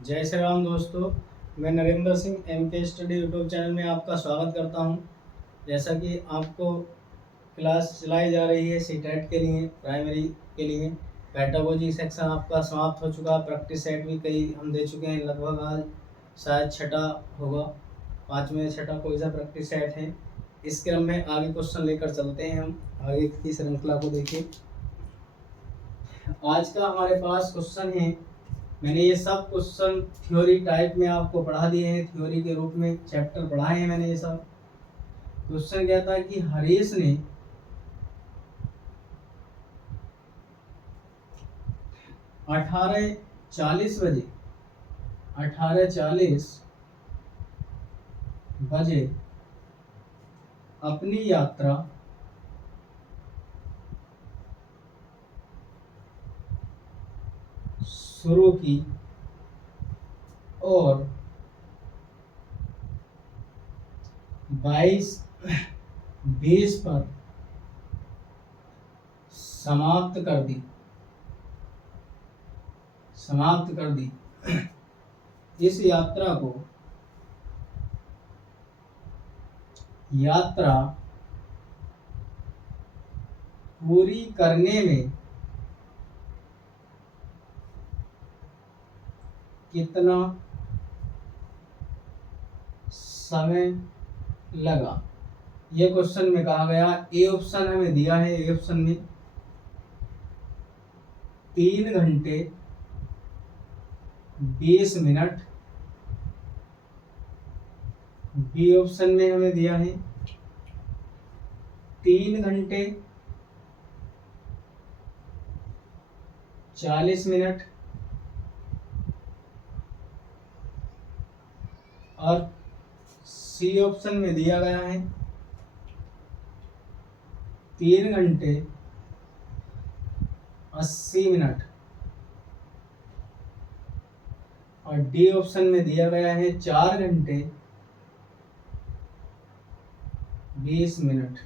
जय श्री राम दोस्तों। मैं Narendra Singh MK study YouTube channel में आपका स्वागत करता हूं। जैसा कि आपको क्लास चलाई जा रही है सीटेट के लिए, प्राइमरी के लिए पेडागोजी सेक्शन आपका समाप्त हो चुका। प्रैक्टिस सेट भी कई हम दे चुके हैं, लगभग आज शायद छठा होगा, पाँचवें या छठा कोई सा प्रैक्टिस सेट है। इस क्रम में आगे क्वेश्चन लेकर चलते हैं। हम आगे की श्रृंखला को देखिए। आज का हमारे पास क्वेश्चन है, मैंने ये सब क्वेश्चन थ्योरी टाइप में आपको पढ़ा दिए हैं, थ्योरी के रूप में चैप्टर पढ़ाए हैं मैंने। ये सब क्वेश्चन कहता है कि हरीश ने 18:40 बजे अपनी यात्रा शुरू की और 22:20 पर समाप्त कर दी। इस यात्रा पूरी करने में कितना समय लगा। ये क्वेश्चन में कहा गया, ए ऑप्शन हमें दिया है, ए ऑप्शन में 3 घंटे 20 मिनट, बी ऑप्शन में हमें दिया है 3 घंटे 40 मिनट और सी ऑप्शन में दिया गया है 3 घंटे 80 मिनट और डी ऑप्शन में दिया गया है 4 घंटे 20 मिनट।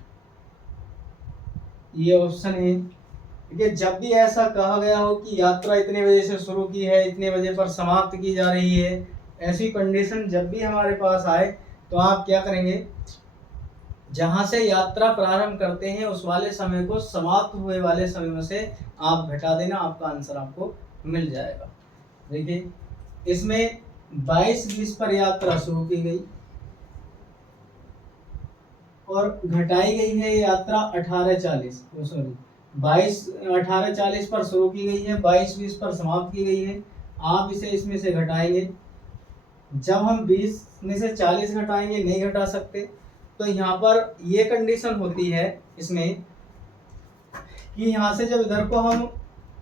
ये ऑप्शन है। देखिए, जब भी ऐसा कहा गया हो कि यात्रा इतने बजे से शुरू की है, इतने बजे पर समाप्त की जा रही है, ऐसी कंडीशन जब भी हमारे पास आए तो आप क्या करेंगे, जहां से यात्रा प्रारंभ करते हैं उस वाले समय को समाप्त हुए वाले समय में से आप घटा देना, आपका आंसर आपको मिल जाएगा। देखिए, इसमें 22:20 पर यात्रा शुरू की गई और घटाई गई है यात्रा 18:40 पर शुरू की गई है, 22:20 पर समाप्त की गई है। आप इसे इसमें से घटाएंगे। जब हम 20 में से 40 घटाएंगे, नहीं घटा सकते, तो यहाँ पर ये कंडीशन होती है इसमें कि यहाँ से जब इधर को हम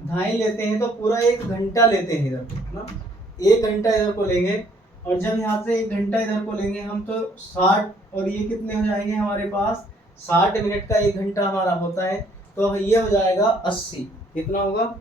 ढाई लेते हैं तो पूरा 1 घंटा लेते हैं इधर को, है ना। 1 घंटा इधर को लेंगे और जब यहाँ से 1 घंटा इधर को लेंगे हम, तो 60 और ये कितने हो जाएंगे हमारे पास, 60 मिनट का 1 घंटा हमारा होता है, तो ये हो जाएगा 80। कितना होगा,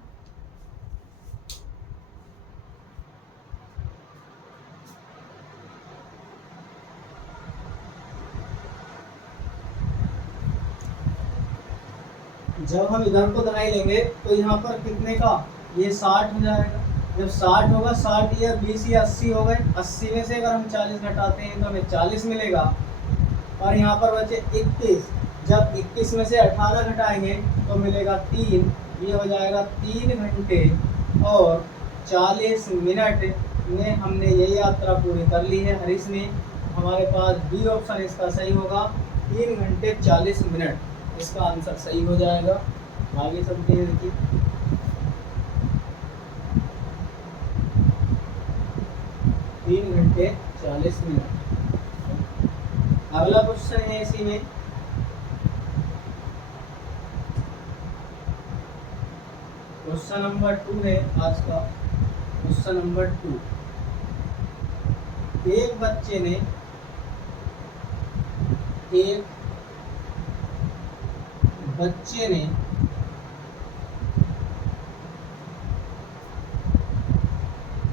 जब हम इधर को दहाई लेंगे तो यहाँ पर कितने का, ये 60 हो जाएगा। जब 60 होगा, 60 या 20 या 80 हो गए, 80 में से अगर हम 40 घटाते हैं तो हमें 40 मिलेगा और यहाँ पर बचे 21। जब 21 में से 18 घटाएंगे तो मिलेगा 3। ये हो जाएगा 3 घंटे और 40 मिनट में हमने ये यात्रा पूरी कर ली है हरीश ने। हमारे पास बी ऑप्शन इसका सही होगा, 3 घंटे 40 मिनट इसका आंसर सही हो जाएगा। आगे चलते हैं। देखिए, तीन घंटे 40 मिनट। अगला क्वेश्चन है इसी में, क्वेश्चन नंबर 2 है आज का। क्वेश्चन नंबर 2, एक बच्चे ने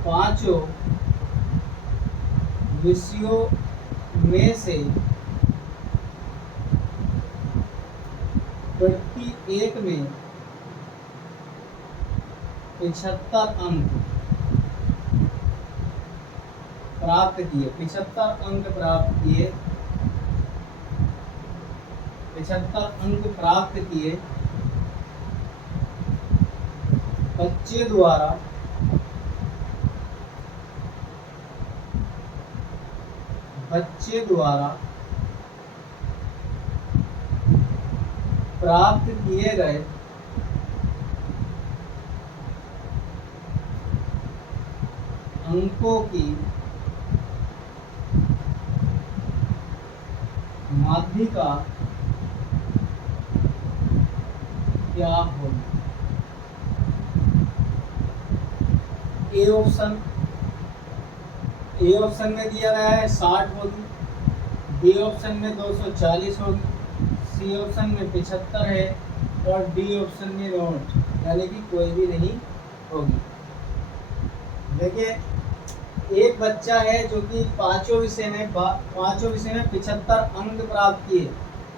5 विषयों में से प्रत्येक में 75 अंक प्राप्त किए, 75 अंक प्राप्त किए, 75 अंक प्राप्त किए बच्चे द्वारा प्राप्त किए गए अंकों की माध्यिका क्या होगी? ए ऑप्शन में दिया गया है 60 होगी, बी ऑप्शन में 240 होगी, सी ऑप्शन में 75 है और डी ऑप्शन में नोट, यानी कि कोई भी नहीं होगी। देखिए, एक बच्चा है जो कि पांचों विषय में 75 अंक प्राप्त किए,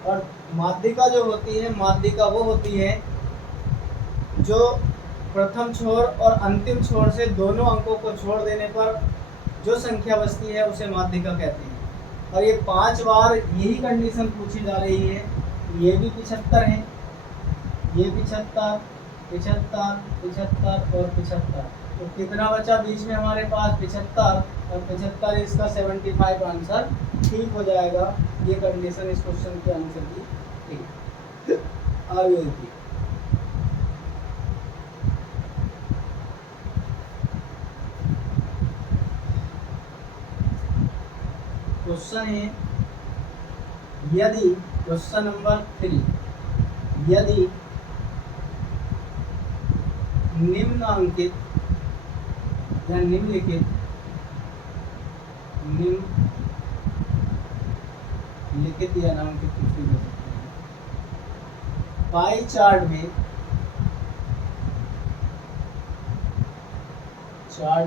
और माध्यिका जो होती है, माध्यिका वो होती है जो प्रथम छोर और अंतिम छोर से दोनों अंकों को छोड़ देने पर जो संख्या बचती है उसे माध्यिका कहते हैं। और ये 5 बार यही कंडीशन पूछी जा रही है। ये भी 75 है, ये 75, 75, 75 और 75, तो कितना बचा बीच में हमारे पास? 75, और 75 इसका 75 आंसर ठीक हो जाएगा। ये कंडीशन इस क्वेश्चन के आंसर की ठीक। आगे देखिए, क्वेश्चन है, यदि क्वेश्चन नंबर 3, यदि निम्नलिखित या नामांकित कुछ भी हो सकते हैं, पाई चार्ट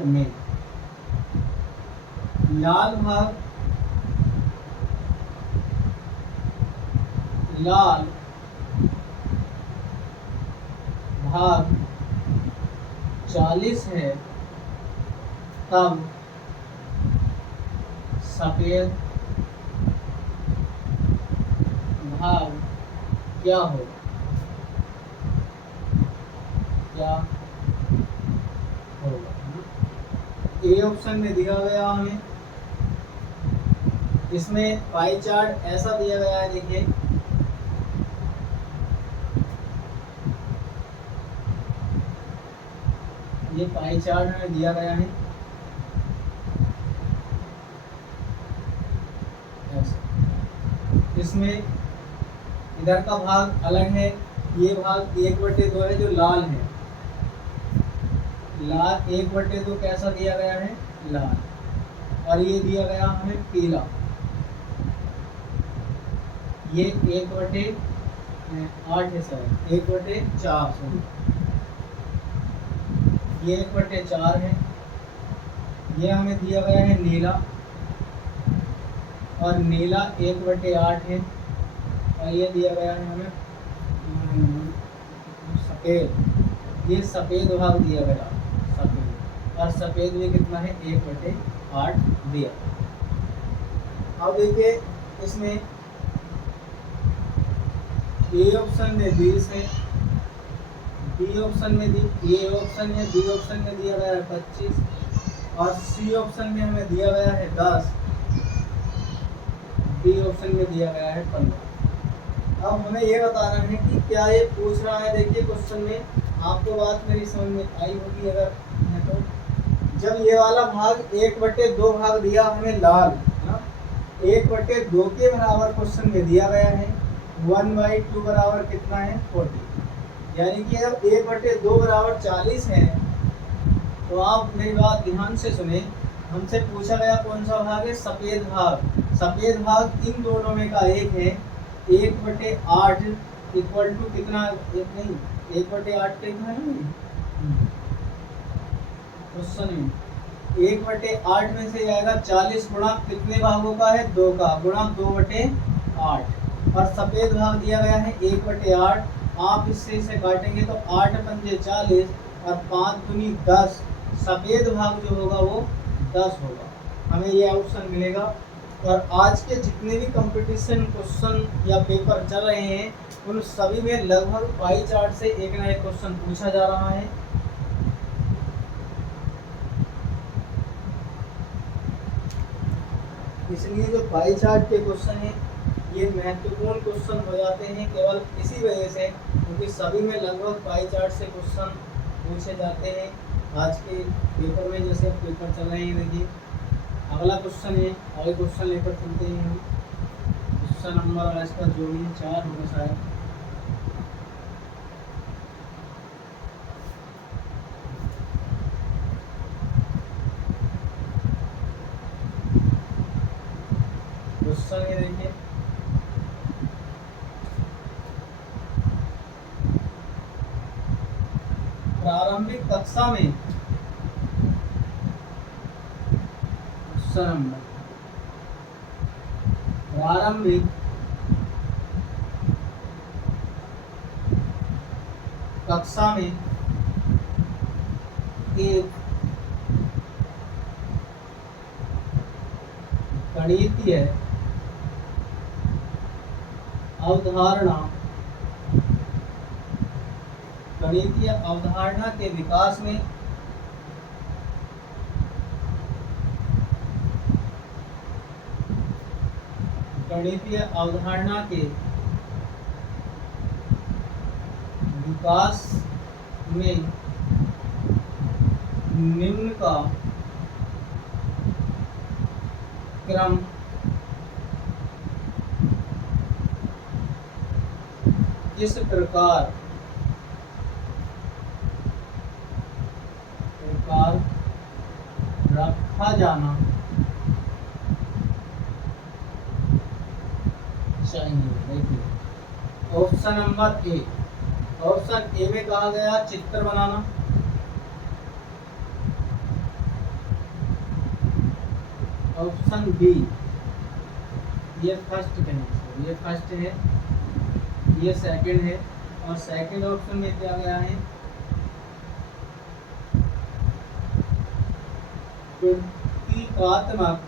में लाल भाग 40 है, तब सफेद भाग क्या होगा? ए ऑप्शन में दिया गया हमें, इसमें पाई चार्ट ऐसा दिया गया है, देखिए ये पाई चार्ट में दिया गया है इसमें इधर का भाग अलग है, ये भाग 1/2 है जो लाल है, लाल 1/2 कैसा दिया गया है? लाल, और ये दिया गया हमें पीला, ये 1/8 है सर, 1/4 सॉरी, ये 1/4 है, ये हमें दिया गया है नीला, और नीला 1/8 है, और ये दिया गया है हमें सफ़ेद, ये सफ़ेद भाग दिया गया सफ़ेद, और सफ़ेद में कितना है? 1/8 दिया। अब देखिए इसमें ए ऑप्शन में 20 है, बी ऑप्शन में ए ऑप्शन है, बी ऑप्शन में दिया गया है 25, और सी ऑप्शन में हमें दिया गया है 10, डी ऑप्शन में दिया गया है 15। अब हमें ये बताना है कि क्या ये पूछ रहा है। देखिए क्वेश्चन में आपको बात मेरी समझ में आई होगी अगर है तो, जब ये वाला भाग 1/2 भाग दिया हमें लाल, 1/2 के बराबर क्वेश्चन में दिया गया है, 1/2 बराबर कितना है? 40, यानी कि जब 1/2 बराबर 40 है, तो आप मेरी बात ध्यान से सुने, हमसे पूछा गया कौन सा भाग है? सफ़ेद भाग। सफ़ेद भाग इन दोनों में का एक है, 1/8 इक्वल टू कितना? 1/8 कितना है क्वेश्चन में? 1/8 में से जाएगा 40 गुणा कितने भागों का है? 2 का, गुणा 2/8, और सफ़ेद भाग दिया गया है 1/8। आप इससे इसे काटेंगे तो 8 पंजे 40 और 5 दूनी 10, सफ़ेद भाग जो होगा वो 10 होगा। हमें ये ऑप्शन मिलेगा। और आज के जितने भी कंपटीशन क्वेश्चन या पेपर चल रहे हैं उन सभी में लगभग पाई चार्ट से एक ना एक क्वेश्चन पूछा जा रहा है। इसलिए जो पाई चार्ट के क्वेश्चन हैं ये महत्वपूर्ण क्वेश्चन हो जाते हैं केवल इसी वजह से, क्योंकि सभी में लगभग पाई चार्ट से क्वेश्चन पूछे जाते हैं आज के पेपर में। जैसे पेपर चल रहे हैं, देखिए अगला क्वेश्चन है, अगले क्वेश्चन लेकर चलते हैं हम। क्वेश्चन नंबर आज का जो भी 4 होगा शायद। क्वेश्चन ये देखिए, प्रारंभिक कक्षा में क्वेश्चन नंबर प्रारंभिक कक्षा में एक गणितीय अवधारणा के विकास में गणितीय अवधारणा के विकास में निम्न का क्रम किस प्रकार रखा जाना चाहिए। देखिए option number A, option A में कहा गया चित्र बनाना। ऑप्शन बी, ये फर्स्ट है, ये फर्स्ट है, ये सेकंड है। और सेकंड ऑप्शन में क्या गया है, प्रतीकात्मक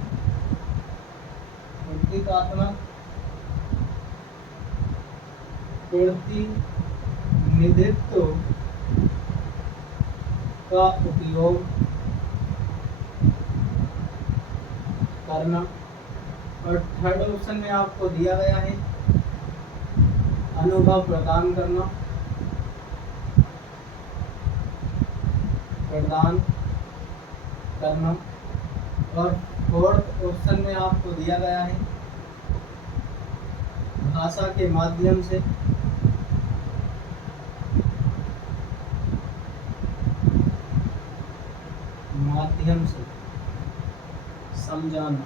प्रतिनिधित्व का उपयोग करना। और थर्ड ऑप्शन में आपको दिया गया है अनुभव प्रदान करना, और फोर्थ ऑप्शन में आपको दिया गया है भाषा के माध्यम से समझाना।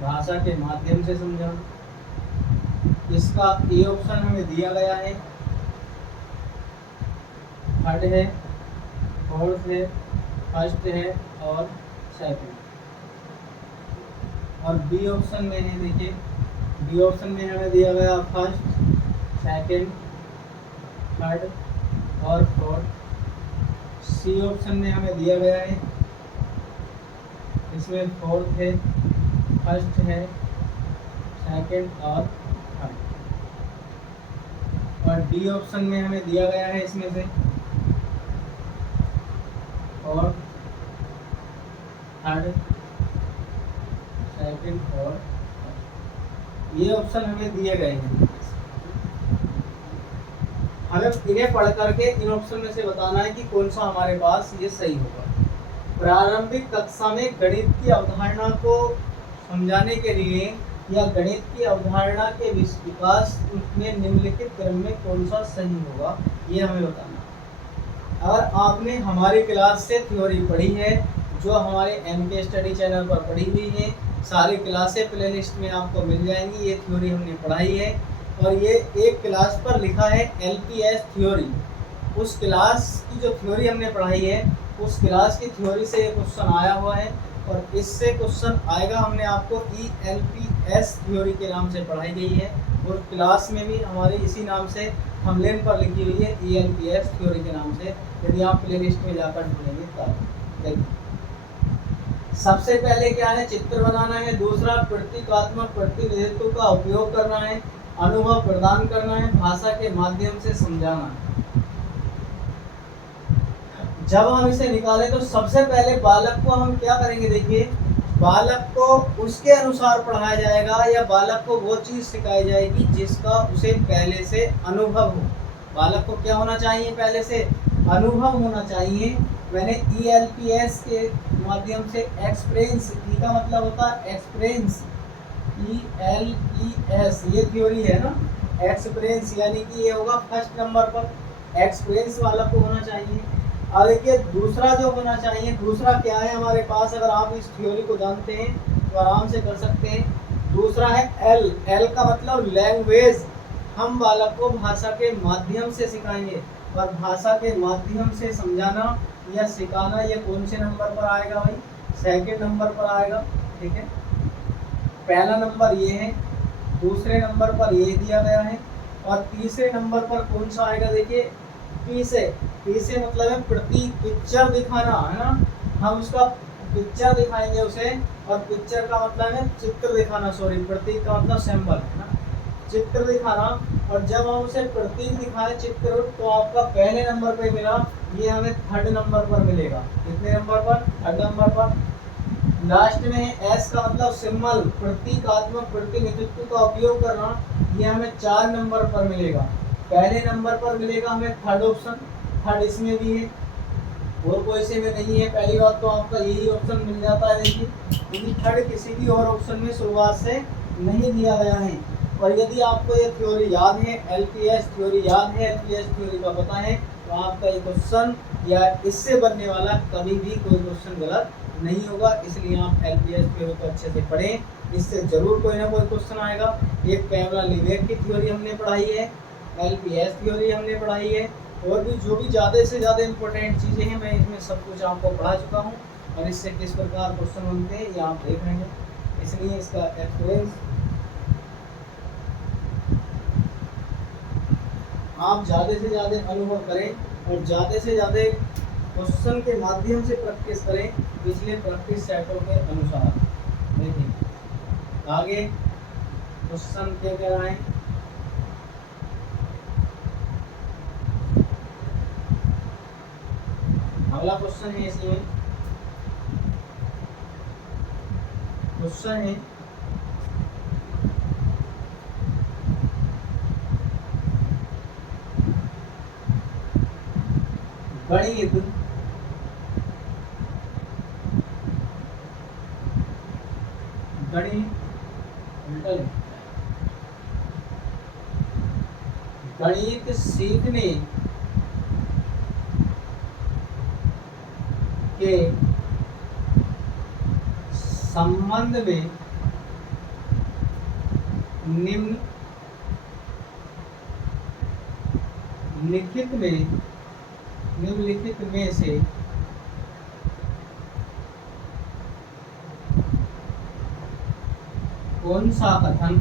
भाषा के माध्यम से समझाना, इसका ए ऑप्शन हमें दिया गया है, थर्ड है, फोर्थ है, फर्स्ट है और सेकंड। और बी ऑप्शन में है, देखिए बी ऑप्शन में हमें दिया गया फर्स्ट, सेकंड, थर्ड और फोर्थ। सी ऑप्शन में हमें दिया गया है, इसमें फोर्थ है, फर्स्ट है, सेकंड और थर्ड। और डी ऑप्शन में हमें दिया गया है इसमें से फोर्थ, थर्ड, सेकंड और ये ऑप्शन हमें दिए गए हैं। हमें इन्हें पढ़ करके इन ऑप्शन में से बताना है कि कौन सा हमारे पास ये सही होगा। प्रारंभिक कक्षा में गणित की अवधारणा को समझाने के लिए या गणित की अवधारणा के विकास में निम्नलिखित क्रम में कौन सा सही होगा, ये हमें बताना। अगर आपने हमारी क्लास से थ्योरी पढ़ी है, जो हमारे MK स्टडी चैनल पर पढ़ी हुई है, सारी क्लासें प्लेलिस्ट में आपको मिल जाएंगी। ये थ्योरी हमने पढ़ाई है और ये एक क्लास पर लिखा है LPS थ्योरी। उस क्लास की जो थ्योरी हमने पढ़ाई है उस क्लास की थ्योरी से ये क्वेश्चन आया हुआ है और इससे क्वेश्चन आएगा। हमने आपको ELPS थ्योरी के नाम से पढ़ाई गई है। और क्लास में भी हमारे इसी नाम से थंबनेल पर लिखी हुई है ELPS थ्योरी के नाम से, यदि आप प्ले लिस्ट में जाकर ढूंढेंगे तब। देखिए सबसे पहले क्या है, चित्र बनाना है। दूसरा प्रतीकात्मक प्रतिनिधित्व का उपयोग करना है। अनुभव प्रदान करना है, भाषा के माध्यम से समझाना है। जब हम इसे निकालें तो सबसे पहले बालक को हम क्या करेंगे, देखिए बालक को उसके अनुसार पढ़ाया जाएगा या बालक को वो चीज सिखाई जाएगी जिसका उसे पहले से अनुभव हो। बालक को क्या होना चाहिए, पहले से अनुभव होना चाहिए। मैंने ELPS के माध्यम से एक्सपीरियंस, ई का मतलब होता है एक्सपीरियंस, ELES ये थ्योरी है ना, एक्सपीरियंस यानी कि ये होगा फर्स्ट नंबर पर, एक्सपीरियंस वाला को होना चाहिए। और देखिए दूसरा जो होना चाहिए, दूसरा क्या है हमारे पास, अगर आप इस थ्योरी को जानते हैं तो आराम से कर सकते हैं। दूसरा है एल, एल का मतलब लैंग्वेज। हम बालक को भाषा के माध्यम से सिखाएंगे, और भाषा के माध्यम से समझाना या सिखाना ये कौन से नंबर पर आएगा भाई, सेकंड नंबर पर आएगा। ठीक है, पहला नंबर ये है, दूसरे नंबर पर ये दिया गया है, और तीसरे नंबर पर कौन सा आएगा, देखिए पी से मतलब है प्रतीक, पिक्चर दिखाना है ना, हम उसका पिक्चर दिखाएंगे उसे, और पिक्चर का मतलब है चित्र दिखाना, सॉरी प्रतीक का मतलब सिंबल है ना, चित्र दिखाना। और जब हम उसे प्रतीक दिखाएं चित्र, तो आपका पहले नंबर पे मिला, ये हमें थर्ड नंबर पर मिलेगा। कितने नंबर पर, थर्ड नंबर पर। लास्ट में एस का मतलब सिंबल, प्रतीकात्मक प्रतिनिधित्व का उपयोग करना, ये हमें 4 नंबर पर मिलेगा। पहले नंबर पर मिलेगा हमें थर्ड ऑप्शन, थर्ड इसमें भी है और कोई से में नहीं है। पहली बात तो आपका यही ऑप्शन मिल जाता है, देखिए क्योंकि थर्ड किसी भी और ऑप्शन में शुरुआत से नहीं दिया गया है। और यदि आपको ये थ्योरी याद है, LPS थ्योरी याद है, LPS थ्योरी का पता है, तो आपका ये क्वेश्चन या इससे बनने वाला कभी भी कोई क्वेश्चन गलत नहीं होगा। इसलिए आप LPS थ्योरी को अच्छे से पढ़ें, इससे जरूर कोई ना कोई क्वेश्चन आएगा। एक पैमला लीवेक की थ्योरी हमने पढ़ाई है, LPS थ्योरी हमने पढ़ाई है, और भी जो भी ज़्यादा से ज़्यादा इम्पोर्टेंट चीज़ें हैं मैं इसमें सब कुछ आपको पढ़ा चुका हूँ, और इससे किस प्रकार क्वेश्चन बनते हैं ये आप देख रहे हैं। इसलिए इसका एक्सपीरियंस आप ज़्यादा से ज़्यादा अनुभव करें और ज़्यादा से ज़्यादा क्वेश्चन के माध्यम से प्रैक्टिस करें, पिछले प्रैक्टिस सेटों के अनुसार। देखिए आगे क्वेश्चन क्या कह रहा है, अगला क्वेश्चन है, इसमें क्वेश्चन है गणित गणित सीखने के संबंध में निम्नलिखित में से कौन सा कथन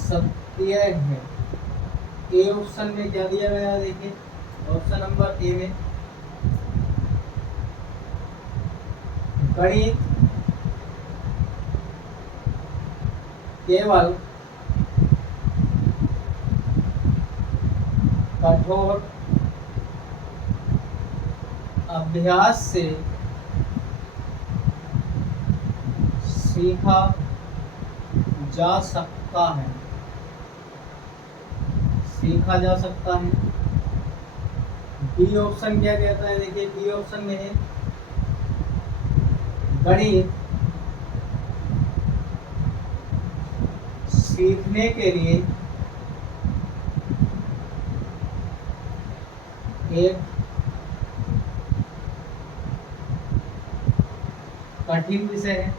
सत्य है। ए ऑप्शन में क्या दिया गया है, देखिए ऑप्शन नंबर ए में गणित केवल कठोर अभ्यास से सीखा जा सकता है, सीखा जा सकता है। बी ऑप्शन क्या कहता है, देखिए बी ऑप्शन में है गणित सीखने के लिए एक कठिन विषय है,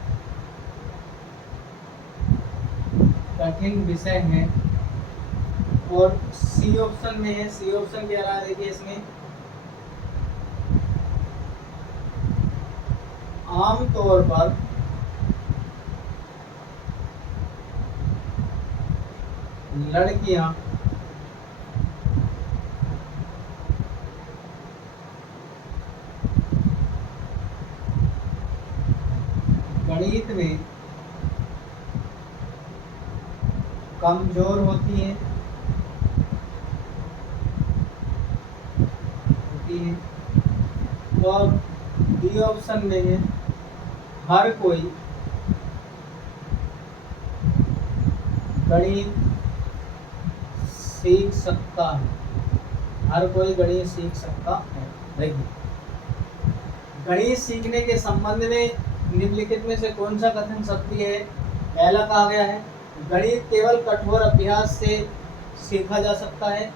कठिन विषय है। और सी ऑप्शन में है, सी ऑप्शन कह रहा है, देखिए इसमें आमतौर पर लड़कियां गणित में कमजोर होती हैं और बी ऑप्शन में है हर कोई गणित सीख सकता है। हर कोई गणित सीख सकता है। देखिए, गणित सीखने के संबंध में निम्नलिखित में से कौन सा कथन सत्य है? पहला कहा गया है गणित केवल कठोर अभ्यास से सीखा जा सकता है।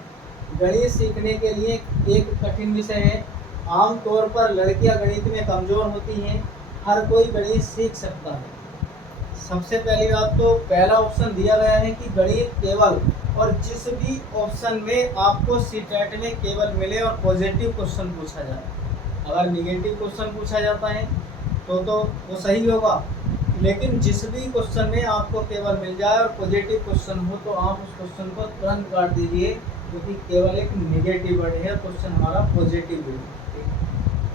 गणित सीखने के लिए एक कठिन विषय है। आमतौर पर लड़कियां गणित में कमजोर होती हैं। हर कोई गणित सीख सकता है। सबसे पहली बात तो पहला ऑप्शन दिया गया है कि गणित केवल, और जिस भी ऑप्शन में आपको सीटेट में केवल मिले और पॉजिटिव क्वेश्चन पूछा जाए। अगर निगेटिव क्वेश्चन पूछा जाता है तो वो सही होगा, लेकिन जिस भी क्वेश्चन में आपको केवल मिल जाए और पॉजिटिव क्वेश्चन हो तो आप उस क्वेश्चन को तुरंत काट दीजिए, क्योंकि केवल एक निगेटिव वर्ड है, क्वेश्चन हमारा पॉजिटिव है।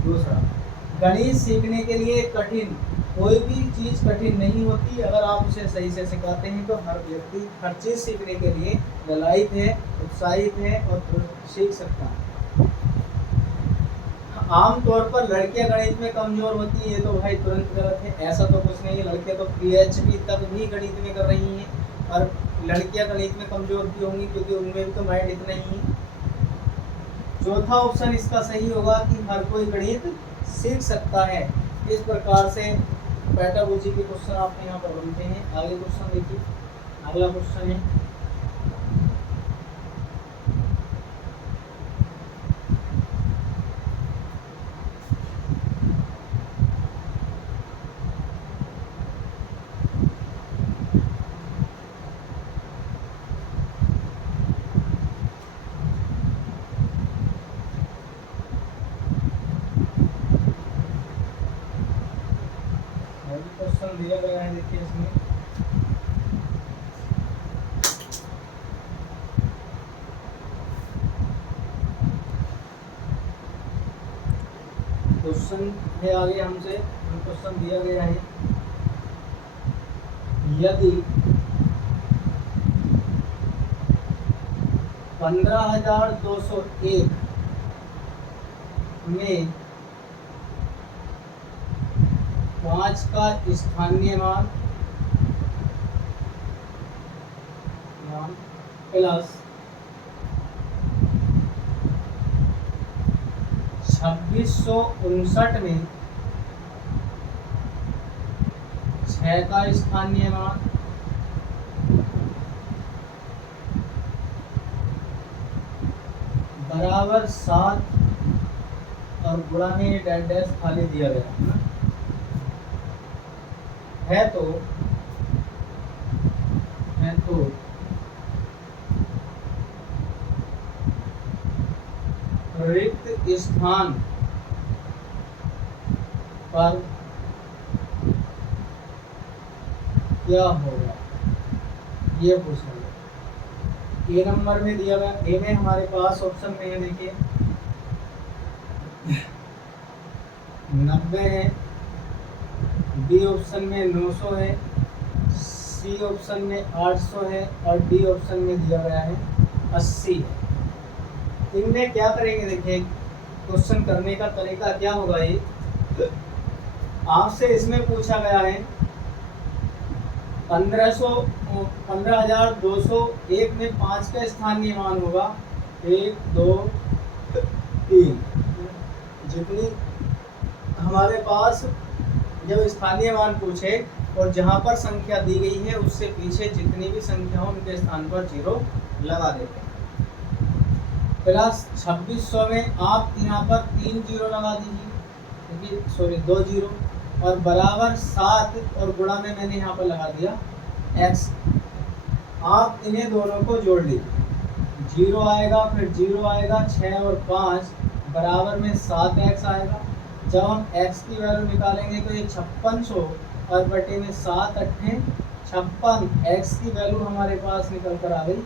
दूसरा, गणित सीखने के लिए कठिन, कोई भी चीज़ कठिन नहीं होती। अगर आप उसे सही से सिखाते हैं तो हर व्यक्ति हर चीज़ सीखने के लिए ललायित है, उत्साहित है और सीख सकता है। आमतौर पर लड़कियां गणित में कमजोर होती है तो भाई तुरंत गलत है। ऐसा तो कुछ नहीं है। लड़कियां तो पीएचडी तक भी गणित में कर रही हैं, और लड़कियां गणित में कमजोर भी होंगी क्योंकि उनमें भी तो माइंड इतना ही है। चौथा ऑप्शन इसका सही होगा कि हर कोई गणित सीख सकता है। इस प्रकार से पैटागोजी के क्वेश्चन आपके यहाँ पर बनते हैं। आगे क्वेश्चन देखिए। अगला क्वेश्चन है क्वेश्चन दिया गया है। देखिए इसमें क्वेश्चन है आगे हमसे क्वेश्चन दिया गया है, यदि 15,201 में 5 का स्थानीय मान प्लस 2659 में 6 का स्थानीय मान बराबर 7 और गुणा में डैश डैश खाली दिया गया है तो रिक्त स्थान पर क्या होगा, ये पूछा गया। ए नंबर में दिया गया, ए में हमारे पास ऑप्शन में है, देखिए 90 है, बी ऑप्शन में 900 है, सी ऑप्शन में 800 है और डी ऑप्शन में दिया गया है 80 है। इनमें क्या करेंगे, देखिए क्वेश्चन करने का तरीका क्या होगा। ये आपसे इसमें पूछा गया है 15,201 में 5 का स्थानीय मान होगा 1 2 3। जितनी हमारे पास जब स्थानीय मान पूछे और जहाँ पर संख्या दी गई है उससे पीछे जितनी भी संख्या हो उनके स्थान पर 0 लगा देते हैं। प्लस 2600 में आप यहाँ पर 3 0 लगा दीजिए, क्योंकि सॉरी 2 0, और बराबर 7 और गुणा में मैंने यहाँ पर लगा दिया x। आप इन्हें दोनों को जोड़ लीजिए, 0 आएगा, फिर 0 आएगा, 6 और 5 बराबर में 7x आएगा, जब हम x की वैल्यू निकालेंगे तो ये 5600 और बटे में 7 अट्ठे 56, x की वैल्यू हमारे पास निकल कर आ गई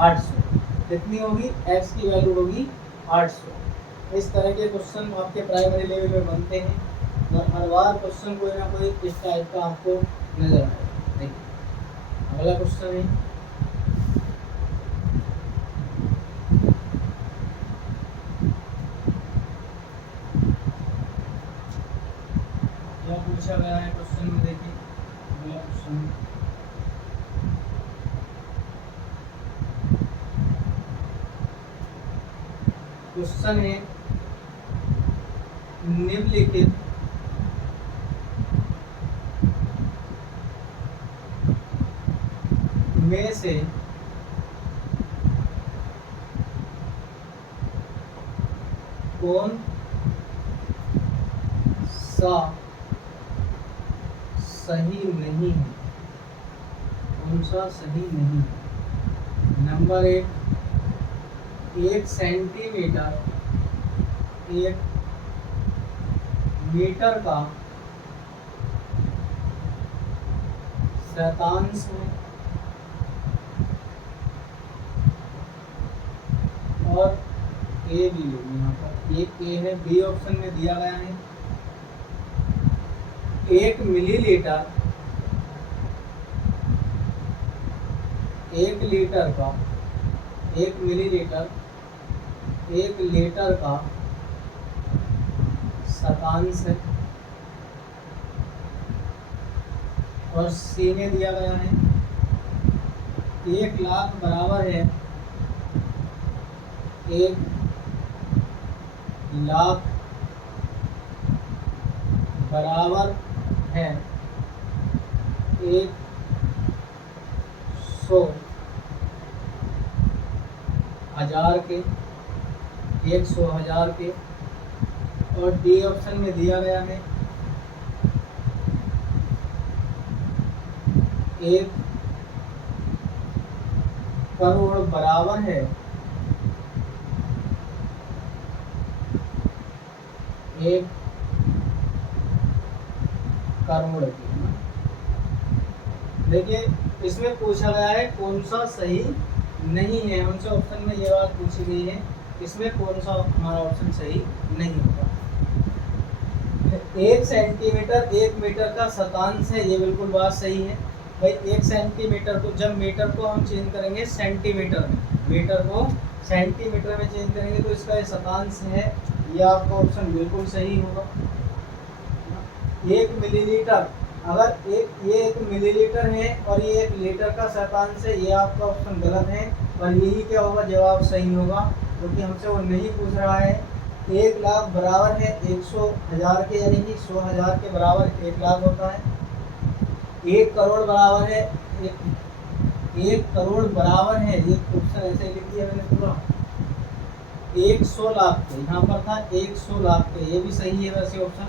800। कितनी होगी? x की वैल्यू होगी 800। इस तरह के क्वेश्चन आपके प्राइमरी लेवल में बनते हैं और हर बार क्वेश्चन कोई ना कोई इस टाइप का आपको नजर आएगा। देखिए अगला क्वेश्चन है, क्या पूछा गया है क्वेश्चन में। देखिए अगला क्वेश्चन है, निम्नलिखित में से कौन सा सही नहीं है? कौन सा सही नहीं है? नंबर 1 सेंटीमीटर 1 मीटर का शतांश है और ए भी लो, यहाँ पर एक ए है, बी ऑप्शन में दिया गया है 1 मिलीलीटर 1 लीटर का 1 मिलीलीटर 1 लीटर का शतांश है और सी में दिया गया है 1 लाख बराबर है 1 लाख बराबर है 100,000 के 100,000 के। और डी ऑप्शन में दिया गया है 1 करोड़ बराबर है 1 करोड़ की। देखिए इसमें पूछा गया है कौन सा सही नहीं है, हमसे ऑप्शन में ये बात पूछी गई है, इसमें कौन सा हमारा ऑप्शन सही नहीं होगा। 1 सेंटीमीटर 1 मीटर का शतांश है, ये बिल्कुल बात सही है भाई। 1 सेंटीमीटर को, जब मीटर को हम चेंज करेंगे सेंटीमीटर में, मीटर को सेंटीमीटर में चेंज करेंगे तो इसका ये शतांश है, ये आपका ऑप्शन बिल्कुल सही होगा। 1 मिलीलीटर, अगर ये 1 मिलीलीटर है और ये 1 लीटर का शतांश है, ये आपका ऑप्शन गलत है और यही क्या होगा, जवाब सही होगा, क्योंकि हमसे वो नहीं पूछ रहा है। 1 लाख बराबर है 100,000 के, यानी कि 100,000 के बराबर 1 लाख होता है। 1 करोड़ बराबर है 1 करोड़ बराबर है, ये ऑप्शन ऐसे लिख दिया मैंने पूरा 100 लाख के, यहाँ पर था 100 लाख के, ये भी सही है वैसे ऑप्शन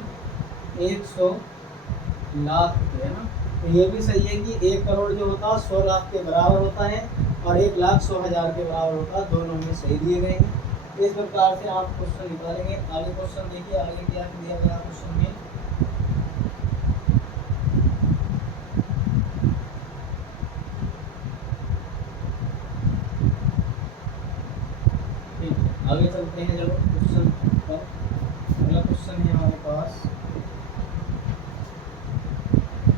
100 लाख के, है ना। तो ये भी सही है कि 1 करोड़ जो होता है 100 लाख के बराबर होता है और 1 लाख 100,000 के बराबर होता है, दोनों में सही दिए गए हैं। इस प्रकार से आप क्वेश्चन निकालेंगे। आगे क्वेश्चन देखिए, आगे क्या दिया गया क्वेश्चन में। आगे चलते हैं, चलो क्वेश्चन पर। अगला क्वेश्चन है हमारे पास,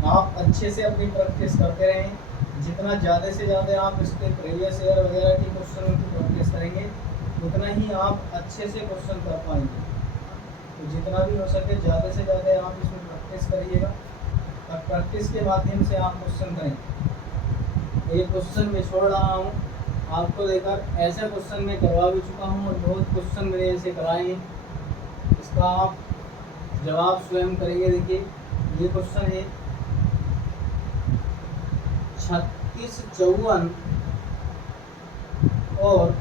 आप अच्छे से अपनी प्रैक्टिस करते रहें, जितना ज़्यादा से ज़्यादा आप इसके प्रीवियस ईयर वगैरह की क्वेश्चनों की प्रैक्टिस करेंगे उतना ही आप अच्छे से क्वेश्चन कर पाएंगे। तो जितना भी हो सके ज़्यादा से ज़्यादा आप इसमें प्रैक्टिस करिएगा और प्रैक्टिस के माध्यम से आप क्वेश्चन करें। एक क्वेश्चन मैं छोड़ रहा हूँ आपको देकर, ऐसा क्वेश्चन मैं करवा भी चुका हूँ और बहुत क्वेश्चन मैंने ऐसे कराए हैं, इसका आप जवाब स्वयं करेंगे। देखिए ये क्वेश्चन है 36, 54 और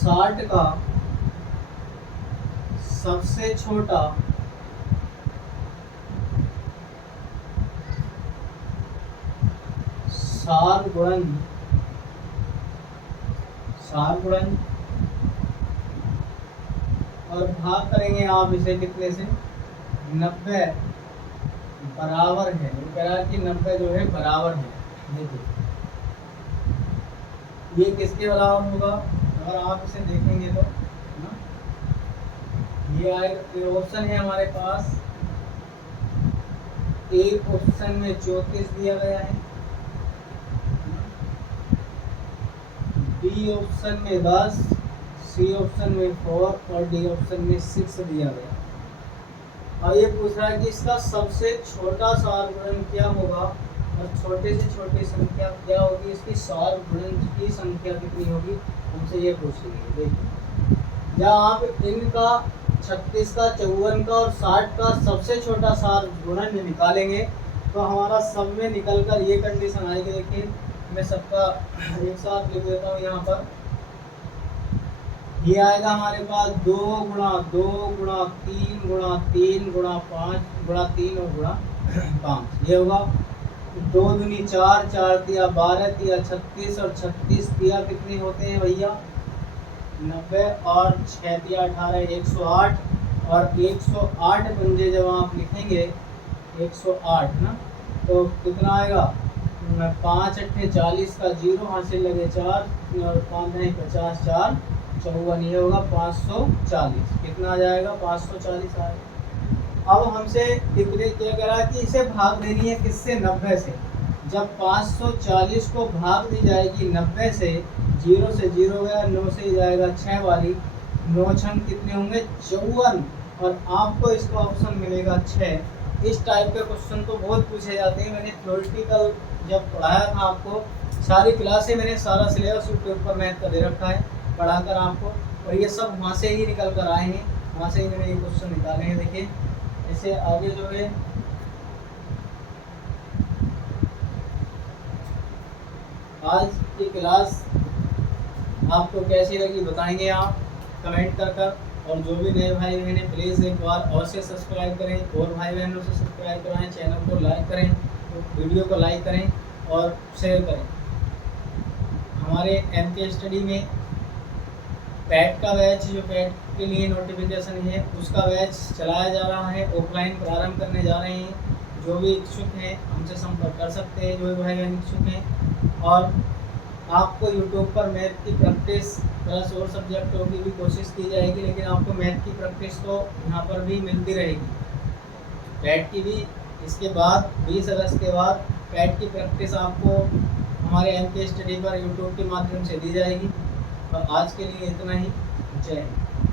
60 का सबसे छोटा सार गुणन और भाग करेंगे आप इसे कितने से, 90 बराबर है, वो कह रहा है कि 90 जो है बराबर है। देखिए ये किसके बराबर होगा, अगर आप इसे देखेंगे तो ना, ये आएगा, ये ऑप्शन है हमारे पास, एक ऑप्शन में 34 दिया गया है, बी ऑप्शन में 10, सी ऑप्शन में 4 और डी ऑप्शन में 6 दिया गया। और ये पूछ रहा है कि इसका सबसे छोटा सार्वगुणन क्या होगा, और छोटे से छोटी संख्या क्या होगी, इसकी सार्वगुणन की संख्या कितनी होगी, हमसे ये पूछ रही है। देखिए जब आप इनका 36 का, 54 का और 60 का सबसे छोटा सार्वगुणन निकालेंगे तो हमारा सब में निकल कर ये कंडीशन आएगी। देखिए मैं सबका एक साथ लिख देता हूँ यहाँ पर, ये आएगा हमारे पास 2 गुणा 2 गुणा 3 गुणा 3 गुणा 5 गुणा 3 और गुणा 5, ये होगा 2 दूनी 4, 4 तिया 12 तिया 36 और 36 तिया कितने होते हैं भैया 90 और 6 तिया 18 108, और 108 पंजे जब आप लिखेंगे 108 ना, तो कितना आएगा 5 अट्ठे 40 का 0 हासिल लगे 4 और 5 नहीं 50 4 54, ये होगा 540, कितना आ जाएगा 540 आएगा। अब हमसे कितने क्या कह रहा है कि इसे भाग देनी है किससे, 90 से। जब 540 को भाग दी जाएगी 90 से, 0 से 0 गया, 9 से ही जाएगा 6 वाली, 9 छंग कितने होंगे 54, और आपको इसका ऑप्शन मिलेगा 6। इस टाइप के क्वेश्चन तो बहुत पूछे जाते हैं। मैंने थ्योरेटिकल जब पढ़ाया था आपको, सारी क्लासें मैंने सारा सिलेबस यूट्यूब पर मैथ का दे रखा है पढ़ाकर आपको, और ये सब वहाँ से ही निकल कर आए हैं, वहाँ से ही मैंने ये क्वेश्चन निकाले हैं। देखिए ऐसे आगे जो है आज की क्लास आपको कैसी लगी बताएंगे आप कमेंट कर। और जो भी नए भाई बहन हैं प्लीज़ एक बार और से सब्सक्राइब करें, और भाई बहनों से सब्सक्राइब कराएं, चैनल को लाइक करें, वीडियो को लाइक करें और शेयर करें। हमारे MK स्टडी में पैट का बैच, जो पैट के लिए नोटिफिकेशन है उसका बैच चलाया जा रहा है, ऑफलाइन प्रारंभ करने जा रहे हैं। जो भी इच्छुक हैं हमसे संपर्क कर सकते हैं, जो भी भाई बहन इच्छुक हैं। और आपको यूट्यूब पर मैथ की प्रैक्टिस प्लस और सब्जेक्टों की भी कोशिश की जाएगी, लेकिन आपको मैथ की प्रैक्टिस तो यहाँ पर भी मिलती रहेगी। पैट की भी इसके बाद 20 अगस्त के बाद पैट की प्रैक्टिस आपको हमारे MK स्टडी पर यूट्यूब के माध्यम से दी जाएगी। और आज के लिए इतना ही, जय हिंद।